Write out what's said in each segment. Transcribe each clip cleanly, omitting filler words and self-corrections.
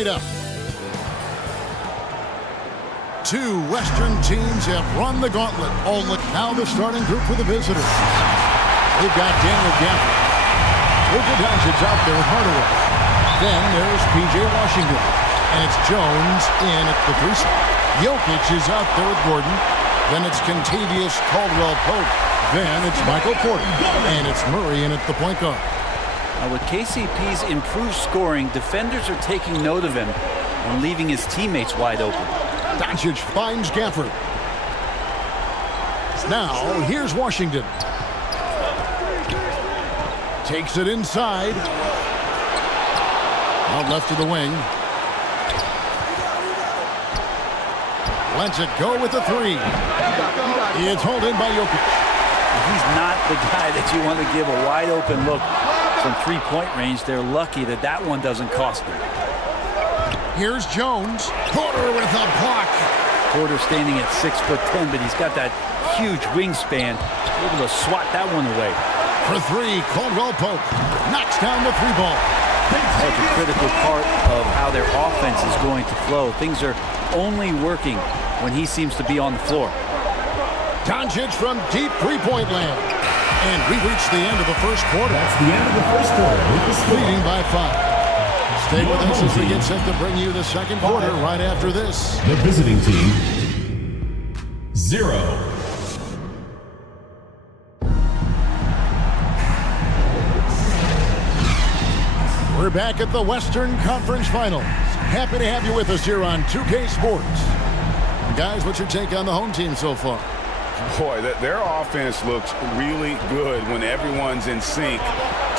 right up. Two Western teams have run the gauntlet. Now the starting group for the visitors. They've got Daniel Gafford. Luka Doncic's out there with Hardaway. Then there's P.J. Washington. And it's Jones in at the 3 spot. Jokic is out there with Gordon. Then it's Kentavious Caldwell-Pope. Then it's Michael Porter. And it's Murray in at the point guard. Now with KCP's improved scoring, defenders are taking note of him and leaving his teammates wide open. Doncic finds Gafford. Now here's Washington. Takes it inside. Out left of the wing. Lets it go with the 3. It's hauled in by Jokic. He's not the guy that you want to give a wide open look from three-point range. They're lucky that that one doesn't cost them. Here's Jones. Porter with a block. Porter standing at 6'10", but he's got that huge wingspan. Able to swat that one away. For 3, Caldwell-Pope knocks down the 3 ball. That's a critical part of how their offense is going to flow. Things are only working when he seems to be on the floor. Doncic from deep three-point land. And we reach the end of the first quarter. That's the end of the first quarter. With the score. Leading by 5. Stay with us as we get set to bring you the second quarter right after this. The visiting team, 0. We're back at the Western Conference Finals. Happy to have you with us here on 2K Sports. Guys, what's your take on the home team so far? Boy, their offense looks really good when everyone's in sync.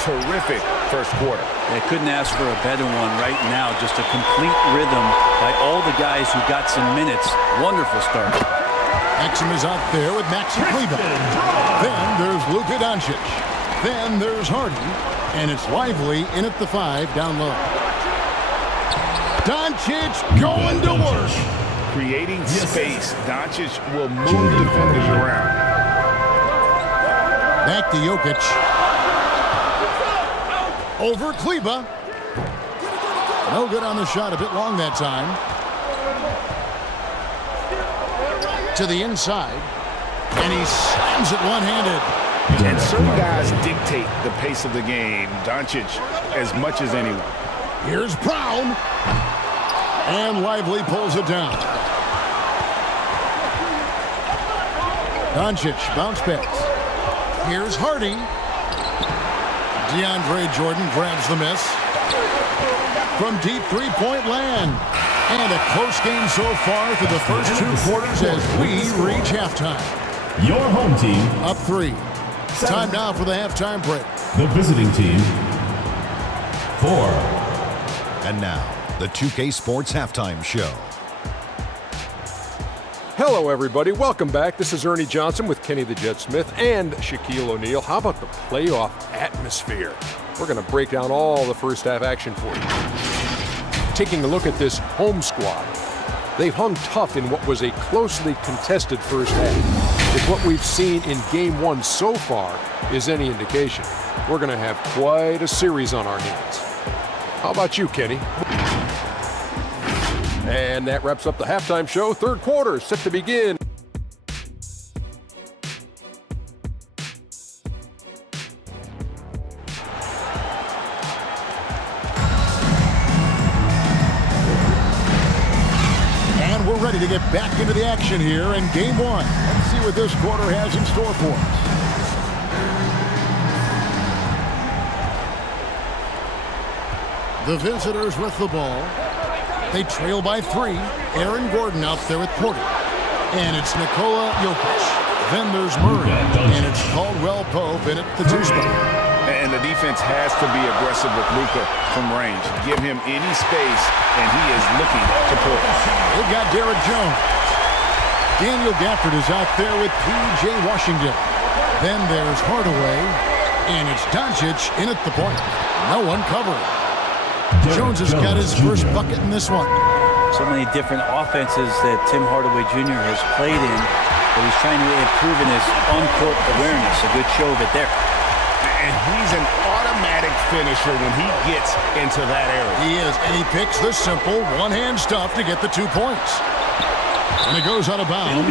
Terrific first quarter. They couldn't ask for a better one right now. Just a complete rhythm by all the guys who got some minutes. Wonderful start. Exum is out there with Maxi Kleber. Then there's Luka Doncic. Then there's Harden. And it's Lively in at the 5 down low. Doncic going to work. Creating space. Doncic will move defenders around. Back to Jokic. Over Kleber. No good on the shot. A bit long that time. To the inside. And he slams it one-handed. And certain guys dictate the pace of the game. Doncic as much as anyone. Here's Brown. And Lively pulls it down. Doncic bounce pass. Here's Hardy. DeAndre Jordan grabs the miss. From deep three-point land. And a close game so far through the first 2 quarters as we reach halftime. Your home team up 3. Time now for the halftime break. The visiting team, 4. And now, the 2K Sports Halftime Show. Hello, everybody. Welcome back. This is Ernie Johnson with Kenny the Jet Smith and Shaquille O'Neal. How about the playoff atmosphere? We're going to break down all the first half action for you. Taking a look at this home squad. They've hung tough in what was a closely contested first half. If what we've seen in Game 1 so far is any indication, we're going to have quite a series on our hands. How about you, Kenny? And that wraps up the halftime show. Third quarter set to begin. And we're ready to get back into the action here in Game 1. Let's see what this quarter has in store for us. The visitors with the ball. They trail by 3. Aaron Gordon out there with Porter. And it's Nikola Jokic. Then there's Murray. And it's Caldwell-Pope in at the 2 spot. And the defense has to be aggressive with Luka from range. Give him any space, and he is looking to pull. They've got Derek Jones. Daniel Gafford is out there with P.J. Washington. Then there's Hardaway. And it's Doncic in at the point. No one covering. Jones has got his first bucket in this one. So many different offenses that Tim Hardaway Jr. has played in, but he's trying to improve in his on-court awareness. A good show of it there. And he's an automatic finisher when he gets into that area. He is, and he picks the simple one-hand stuff to get the 2 points. And it goes out of bounds.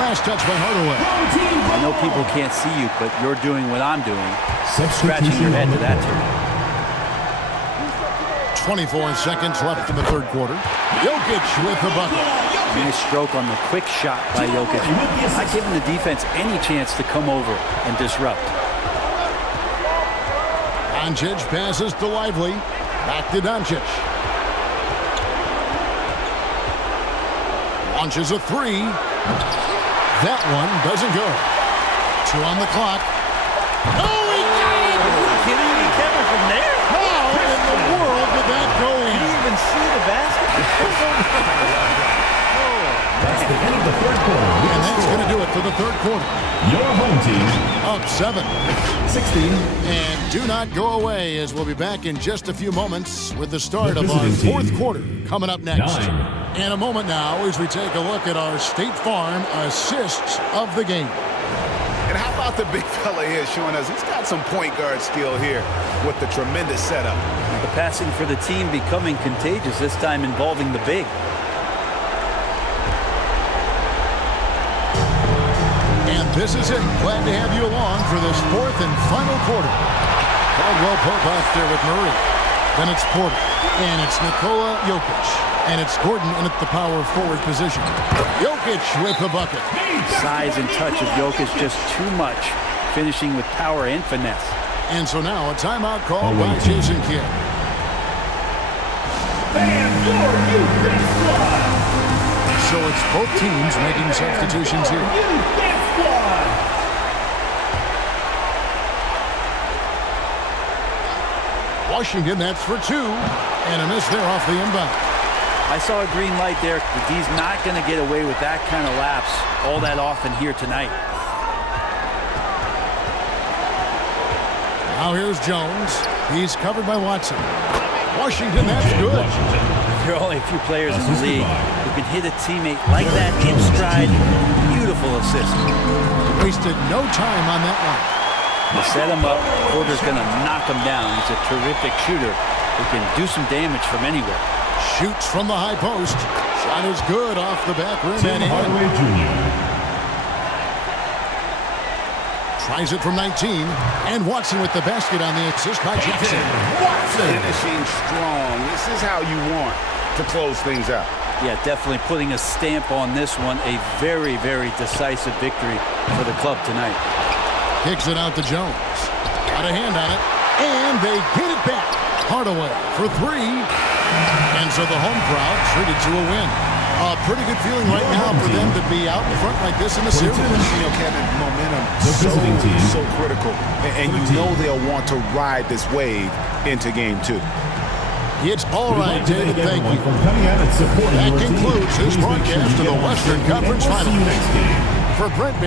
Last touch by Hardaway. I know people can't see you, but you're doing what I'm doing. Scratching your head to that tune. 24 seconds left in the third quarter. Jokic with the bucket. Nice stroke on the quick shot by Jokic. Not giving the defense any chance to come over and disrupt. Doncic passes to Lively. Back to Doncic. Launches a three. That one doesn't go. 2 on the clock. Oh, he got it! Are you kidding me, Kevin, from there? How in the world did that go in? Did you even see the basket? That's the end of the third quarter. And that's going to do it for the third quarter. Your home team, Up 7. 16. And do not go away, as we'll be back in just a few moments with the start of our visiting fourth team, quarter coming up next. 9. In a moment now, as we take a look at our State Farm assists of the game. And how about the big fella here showing us he's got some point guard skill here with the tremendous setup. The passing for the team becoming contagious, this time involving the big. And this is it. Glad to have you along for this fourth and final quarter. Caldwell Pope out there with Murray. Then it's Porter. And it's Nikola Jokic. And it's Gordon in at the power forward position. Jokic with the bucket. Size and touch of Jokic just too much, finishing with power and finesse. And so now a timeout called by Jason Kidd. So it's both teams making substitutions here. Washington, that's for 2. And a miss there off the inbound. I saw a green light there. The D's not going to get away with that kind of lapse all that often here tonight. Now here's Jones. He's covered by Watson. Washington, that's good. There are only a few players in the league who can hit a teammate like that in stride. Beautiful assist. Wasted no time on that one. To set him up, Porter's going to knock him down. He's a terrific shooter who can do some damage from anywhere. Shoots from the high post. Shot is good off the back rim and in. Hardaway Jr. Tries it from 19. And Watson with the basket on the assist by Jackson. Watson! Finishing strong. This is how you want to close things out. Yeah, definitely putting a stamp on this one. A very, very decisive victory for the club tonight. Kicks it out to Jones. Got a hand on it. And they get it back. Hardaway for 3. And so the home crowd treated to a win. A pretty good feeling right now for them to be out in front like this in the series. You know, Kevin, momentum so critical. And you know they'll want to ride this wave into game 2. It's all right, David. Thank you. That concludes this broadcast of the Western Conference Finals. For Brent